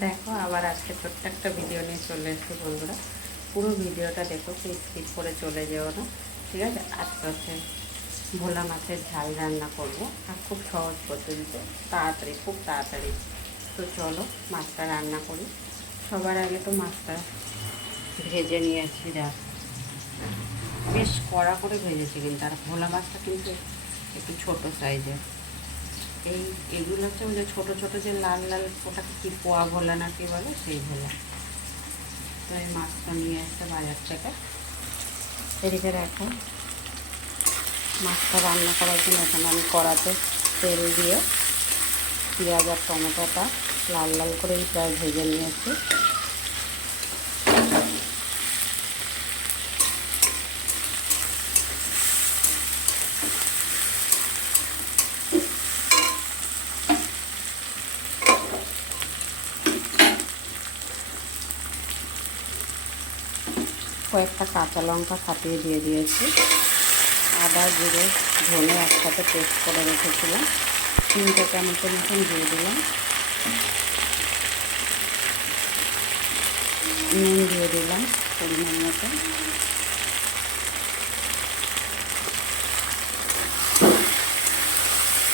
দেখো আবার আজকে ছোট্ট একটা ভিডিও নিয়ে চলে এসেছি বন্ধুরা। পুরো ভিডিওটা দেখো, স্কিপ করে চলে যেও না, ঠিক আছে? আজকে হচ্ছে ভোলা মাছের ঝাল রান্না করব, আর খুব সহজ পদ্ধতিতে, তাড়াতাড়ি, খুব তাড়াতাড়ি। তো চলো মাছটা রান্না করি। সবার আগে তো মাছটা ভেজে নিয়েছি, যা বেশ কড়া করে ভেজেছি, কিন্তু আর ভোলা মাছটা কিন্তু একটু ছোটো সাইজের। এইগুলো হচ্ছে ওই যে ছোটো ছোটো যে লাল লাল, ওটাকে কি পোয়া ভোলা না কি বলে, সেই ভোলা। তো এই মাছটা নিয়ে এসে বাজার থেকে এদিকে রাখো। মাছটা রান্না করার জন্য এখানে আমি কড়াতে তেল দিয়ে পেঁয়াজ আর টমেটোটা লাল লাল করে প্রায় ভেজে নিয়েছি। কয়েকটা কাঁচা লঙ্কা ফাটিয়ে দিয়ে দিয়েছি। আদা জিরে ধনে একসাথে পেস্ট করে রেখেছিলাম, 3 চামচের মতন দিয়ে দিলাম। নুন দিয়ে দিলাম পরিমাণ মতো।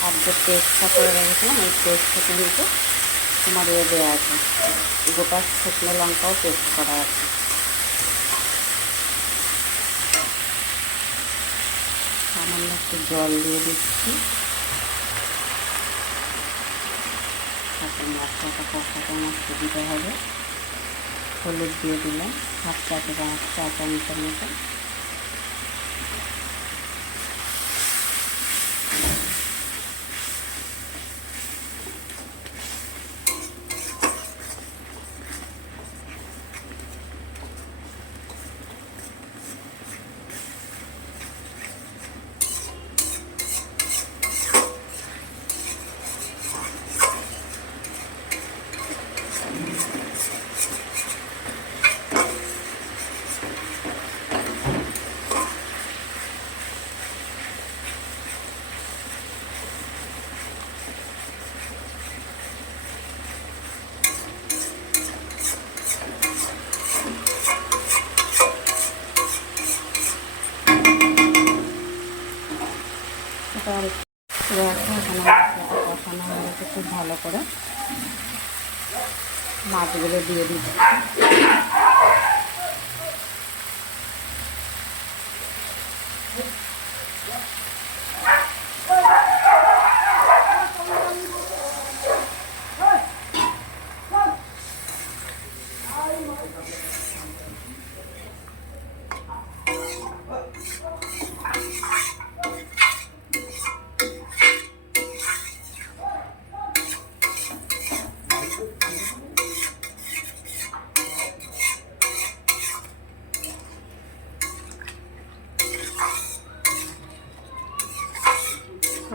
আর যে পেস্টটা করে রেখেছিলাম, ওই পেস্টটা কিন্তু তোমার দেওয়া আছে, গোটা শুকনো লঙ্কাও পেস্ট করা আছে। সামান্য একটু জল দিয়ে দিচ্ছি, তাতে মশলাটা কষাতে আমার সুবিধা হবে। হলুদ দিয়ে দিলাম 1/2 চা চামচের মতো। এখানে মশলাটা কষানো হয়ে গেছে খুব ভালো করে। মাছগুলো দিয়ে দিচ্ছি।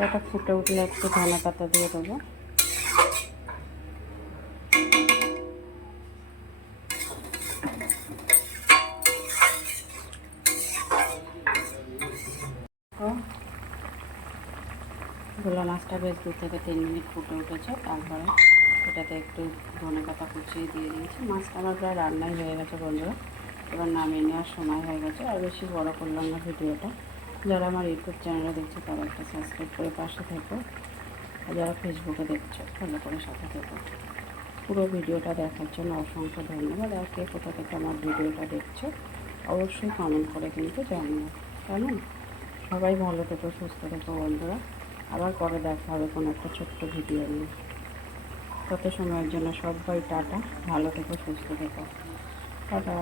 এটা ফুটে উঠলে একটু ধনে পাতা দিয়ে দেবো। ভোলা মাছটা বেশ 2 থেকে 3 মিনিট ফুটে উঠেছে। তারপরে এটাতে একটু ধনে পাতা কুচিয়ে দিয়ে দিয়েছি। মাছটা আমার প্রায় রান্নাই হয়ে গেছে বন্ধুরা, এবার নামিয়ে নেওয়ার সময় হয়ে গেছে। আর বেশি বড় করলাম না ভিডিওটা। যারা আমার ইউটিউব চ্যানেলে দেখছে তারা একটা সাবস্ক্রাইব করে পাশে থেকো, আর যারা ফেসবুকে দেখছো ফলো করে সাথে থেকো। পুরো ভিডিওটা দেখার জন্য অসংখ্য ধন্যবাদ। আর কে কোথা থেকে আমার ভিডিওটা দেখছো অবশ্যই কমেন্ট করে কিন্তু জানিও। কেমন? সবাই ভালো থেকো, সুস্থ থেকো বন্ধুরা। আবার পরে দেখা হবে কোনো একটা ছোট্ট ভিডিও নিয়ে। তত সময়ের জন্য সবাই টাটা, ভালো থেকো, সুস্থ থেকো, টাটা।